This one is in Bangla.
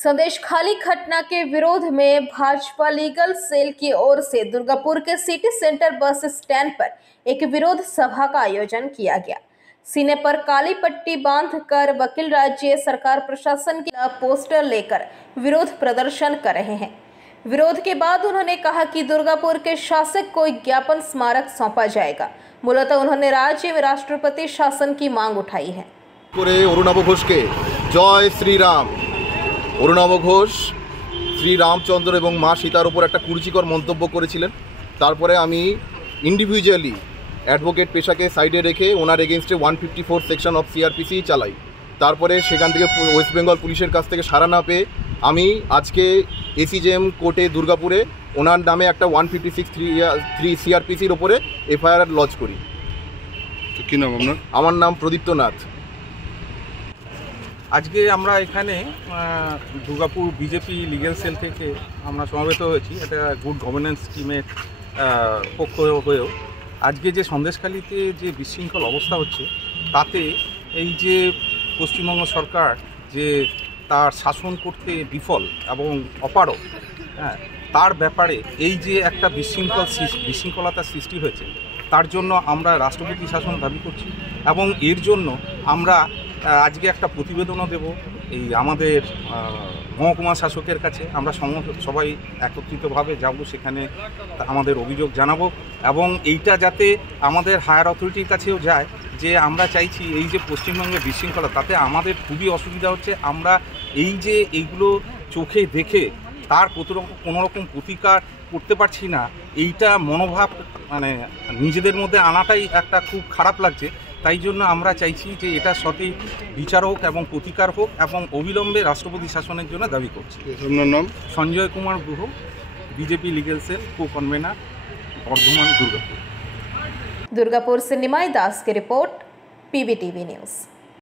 संदेशखाली घटना के विरोध में भाजपा लीगल सेल की ओर से दुर्गापुर के सिटी सेंटर बस स्टैंड पर एक विरोध सभा का आयोजन किया गया। सीने पर काली पट्टी बांधकर वकील राज्य सरकार प्रशासन के पोस्टर लेकर विरोध प्रदर्शन कर रहे हैं। विरोध के बाद उन्होंने कहा कि दुर्गापुर के शासक को ज्ञापन स्मारक सौंपा जाएगा। मूलतः उन्होंने राज्य में राष्ट्रपति शासन की मांग उठाई है। অরুণাভ ঘোষকে জয় শ্রীরাম। অরুণাভ ঘোষ শ্রী রামচন্দ্র এবং মা সীতার উপর একটা কুরুচিকর মন্তব্য করেছিলেন। তারপরে আমি ইন্ডিভিজুয়ালি অ্যাডভোকেট পেশাকে সাইডে রেখে ওনার এগেনস্টে 154 সেকশন অফ সিআরপিসি চালাই। তারপরে সেখান থেকে ওয়েস্ট বেঙ্গল পুলিশের কাছ থেকে সাড়া না পেয়ে আমি আজকে এসিজেএম কোর্টে দুর্গাপুরে ওনার নামে একটা 156(3) সিআরপিসির ওপরে এফআইআর লজ করি। কি নাম আপনার? আমার নাম প্রদীপ্ত নাথ। আজকে আমরা এখানে দুর্গাপুর বিজেপি লিগ্যাল সেল থেকে আমরা সমবেত হয়েছি। এটা গুড গভর্নেন্স স্কিমের পক্ষ হয়েও আজকে যে সন্দেশখালিতে যে বিশৃঙ্খল অবস্থা হচ্ছে তাতে এই যে পশ্চিমবঙ্গ সরকার যে তার শাসন করতে বিফল এবং অপারগ, তার ব্যাপারে এই যে একটা বিশৃঙ্খলতার সৃষ্টি হয়েছে তার জন্য আমরা রাষ্ট্রপতি শাসন দাবি করছি এবং এর জন্য আমরা আজকে একটা প্রতিবেদনও দেব এই আমাদের মহকুমা শাসকের কাছে। আমরা সবাই একত্রিতভাবে যাব, সেখানে আমাদের অভিযোগ জানাবো এবং এইটা যাতে আমাদের হায়ার অথরিটির কাছেও যায় যে আমরা চাইছি এই যে পশ্চিমবঙ্গে বিশৃঙ্খলা তাতে আমাদের খুবই অসুবিধা হচ্ছে। আমরা এই যে এইগুলো চোখে দেখে তার কোনোরকম প্রতিকার করতে পারছি না, এইটা মনোভাব নিজেদের মধ্যে আনাটাই একটা খুব খারাপ লাগছে। তাই জন্য আমরা চাইছি যে এটা সঠিক বিচার হোক এবং প্রতিকার হোক এবং অবিলম্বে রাষ্ট্রপতি শাসনের জন্য দাবি করছি। আপনার নাম? Sanjay Kumar Guha, BJP legal cell co convenor, Bardhaman, Durgapur. Durgapur से निमाई दास की रिपोर्ट, पीबीटीवी न्यूज़।